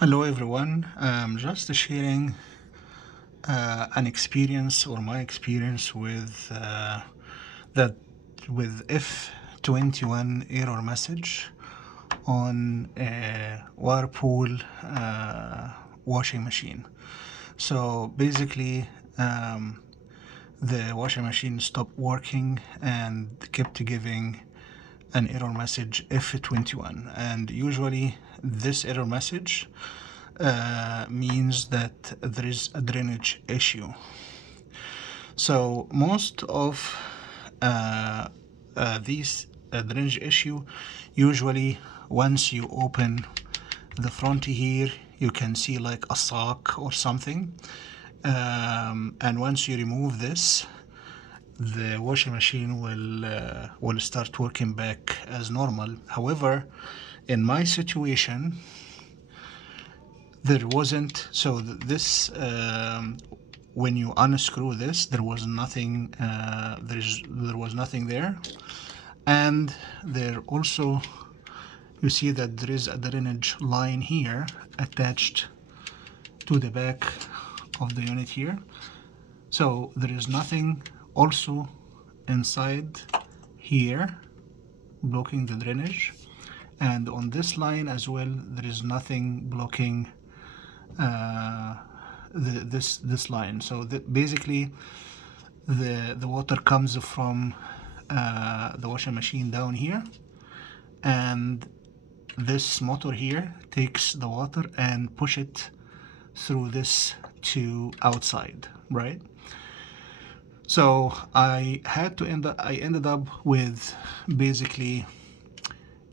Hello everyone. Just sharing an experience or my experience with that with F21 error message on a Whirlpool washing machine. So basically, the washing machine stopped working and kept giving an error message F21, and usually this error message means that there is a drainage issue. So most of these drainage issue, usually once you open the front here, you can see like a sock or something, and once you remove this, the washing machine will start working back as normal. However, in my situation, there wasn't. So this when you unscrew this, there was nothing. There was nothing there, and there also you see that there is a drainage line here attached to the back of the unit here. So there is nothing also inside here blocking the drainage, and on this line as well there is nothing blocking this line. So basically the water comes from the washing machine down here, and this motor here takes the water and push it through this to outside, right? So I ended up with basically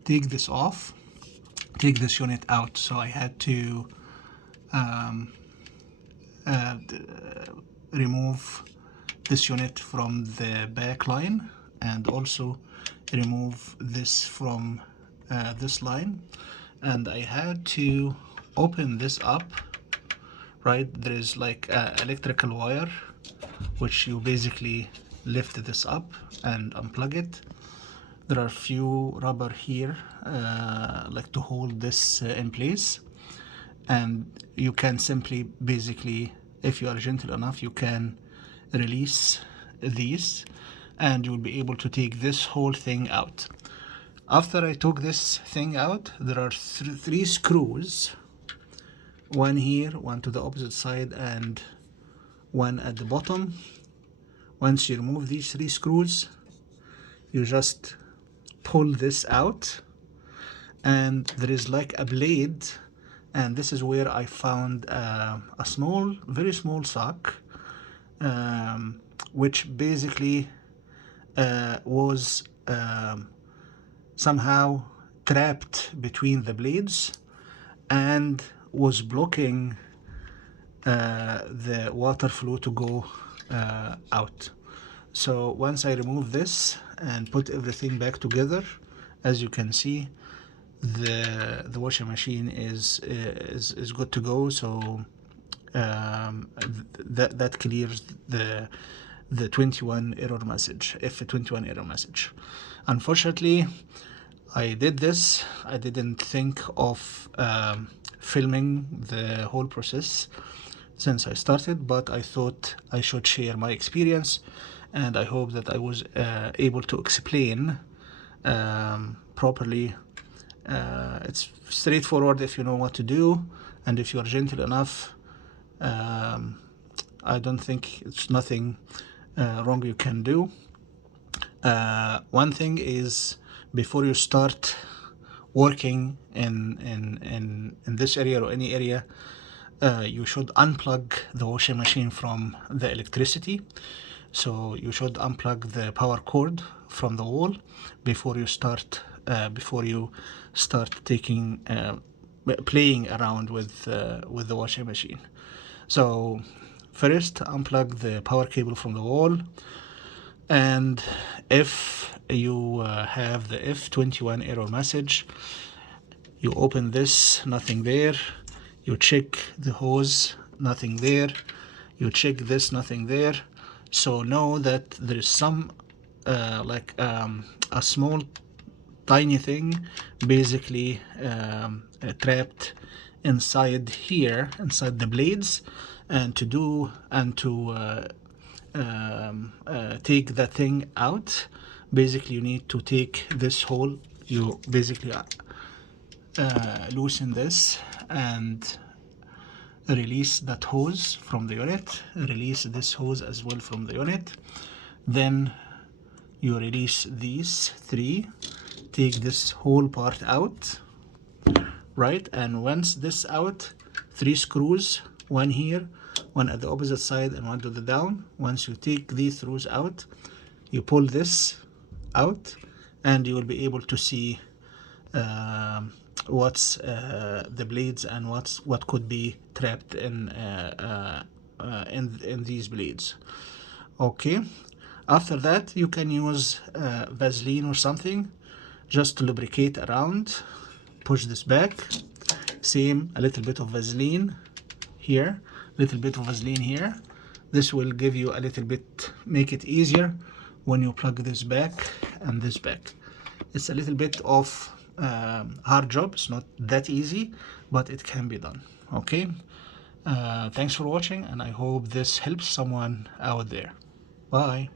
take this off, take this unit out. So I had to remove this unit from the back line, and also remove this from this line, and I had to open this up, right? There is like an electrical wire which you basically lift this up and unplug it. There are a few rubber here like to hold this in place, and you can simply basically, if you are gentle enough, you can release these and you'll be able to take this whole thing out. After I took this thing out, there are three screws, one here, one to the opposite side, and one at the bottom. Once you remove these three screws, you just pull this out, and there is like a blade, and this is where I found a small, very small sock, which basically was somehow trapped between the blades and was blocking the water flow to go out. So once I remove this and put everything back together, as you can see, the washing machine is good to go. So that clears the 21 error message, F21 error message. Unfortunately, I did this. I didn't think of filming the whole process since I started, but I thought I should share my experience, and I hope that I was able to explain properly. It's straightforward if you know what to do, and if you're gentle enough. I don't think it's nothing wrong you can do. One thing is, before you start working in this area or any area, you should unplug the washing machine from the electricity. So you should unplug the power cord from the wall before you start taking playing around with the washing machine. So first unplug the power cable from the wall, and if you have the F21 error message, you open this, nothing there. You check the hose, nothing there. You check this, nothing there. So know that there is some a small tiny thing basically trapped inside here, inside the blades, and to take that thing out. Basically, you need to take this hole. You basically loosen this and release that hose from the unit, release this hose as well from the unit, then you release these three, take this whole part out, right? And once this out, 3 screws, one here, one at the opposite side, and one to the down. Once you take these screws out, you pull this out, and you will be able to see what's the blades and what could be trapped in these blades. Okay, after that you can use Vaseline or something just to lubricate around. Push this back, same, a little bit of Vaseline here, little bit of Vaseline here. This will give you a little bit, make it easier when you plug this back and this back. It's a little bit of hard job. It's not that easy, but it can be done. Okay, thanks for watching, and I hope this helps someone out there. Bye.